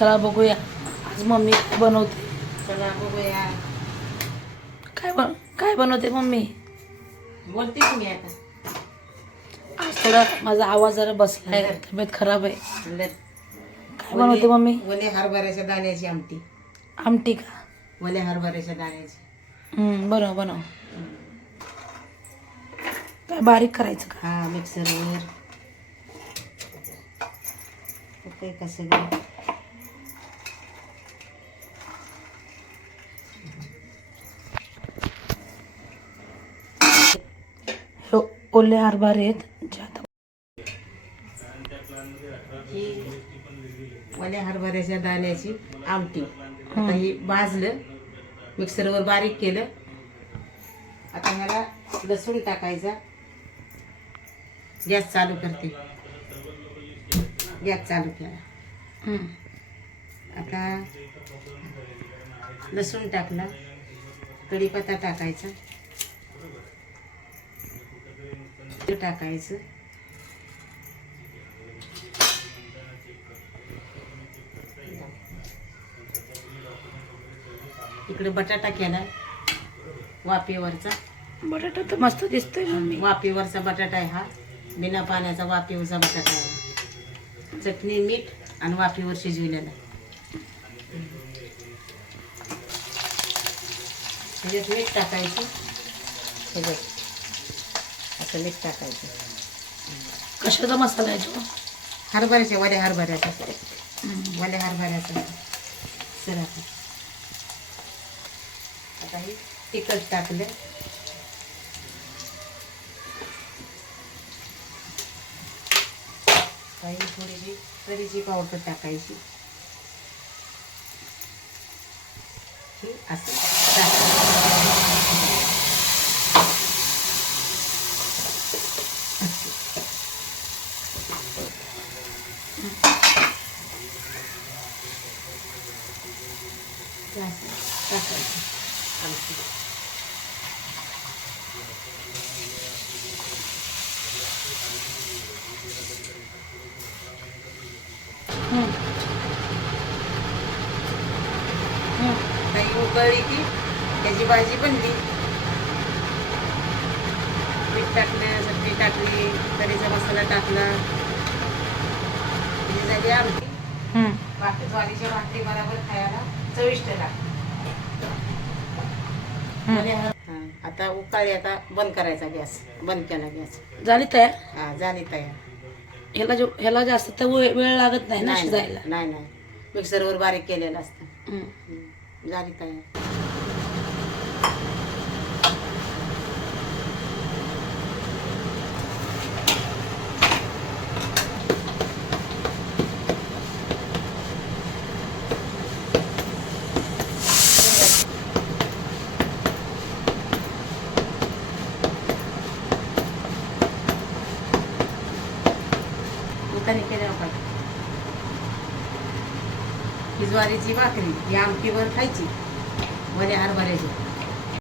चला बघूया आज मम्मी काय बनवते. चला बघूया. काय बनवते मम्मी. बोलते की मी आता. आज थोडा माझा आवाज जरा बसलाय, तब्येत खराब आहे. काय बनवते मम्मी. ओले हरभऱ्याच्या दाण्याची आमटी. आमटी का. ओले हरभऱ्याच्या दाण्याची. बनव बनव. काय बारीक करायचं का. हा मिक्सरवर होतंय का सगळं. ओले हरभरे आहेत जे आता ही ओल्या हरभऱ्याच्या दाण्याची आमटी. आता ही भाजलं, मिक्सरवर बारीक केलं. आता ह्याला लसूण टाकायचा. गॅस चालू करते. गॅस चालू केला. आता लसूण टाकला, कढीपत्ता टाकायचा, टाकायचं, इकडे बटाटा केला वाफेवरचा. बटाटा तर मस्त दिसतोय मम्मी. वाफेवरचा बटाटा आहे हा, बिना पाण्याचा वाफेवरचा बटाटा आहे. चटणी मीठ आणि वाफेवर शिजविलेला. ह्याच्यात मीठ टाकायचं. ह्याच्यात असं मीठ टाकायचं. कशाचा मसाला आहे तो. हरभऱ्याच्या वड्या हरभऱ्याचा. वड्या हरभऱ्याचा सर. आता हे तिखट टाकलं. काही थोडीशी कढीची पावडर टाकायची. हे असं टाकायचं. काही उकळली की त्याची भाजी बनली. मीठ टाकलं, चटणी टाकली, कढीचा मसाला टाकला. त्याची झाली आमटी. ज्वारीच्या भाकरी बरोबर खायला चविष्ट लागते. आता उकाळी. आता बंद करायचा गॅस. बंद केला गॅस. झाली तयार. हा झाली तयार. ह्याला जास्त तर वेळ लागत नाही ना शिजायला. नाही नाही, मिक्सरवर बारीक केलेलं असतं. झाली तयार. ही ज्वारीची भाकरी ही आमटीवर खायची. वल्या हरभऱ्याची.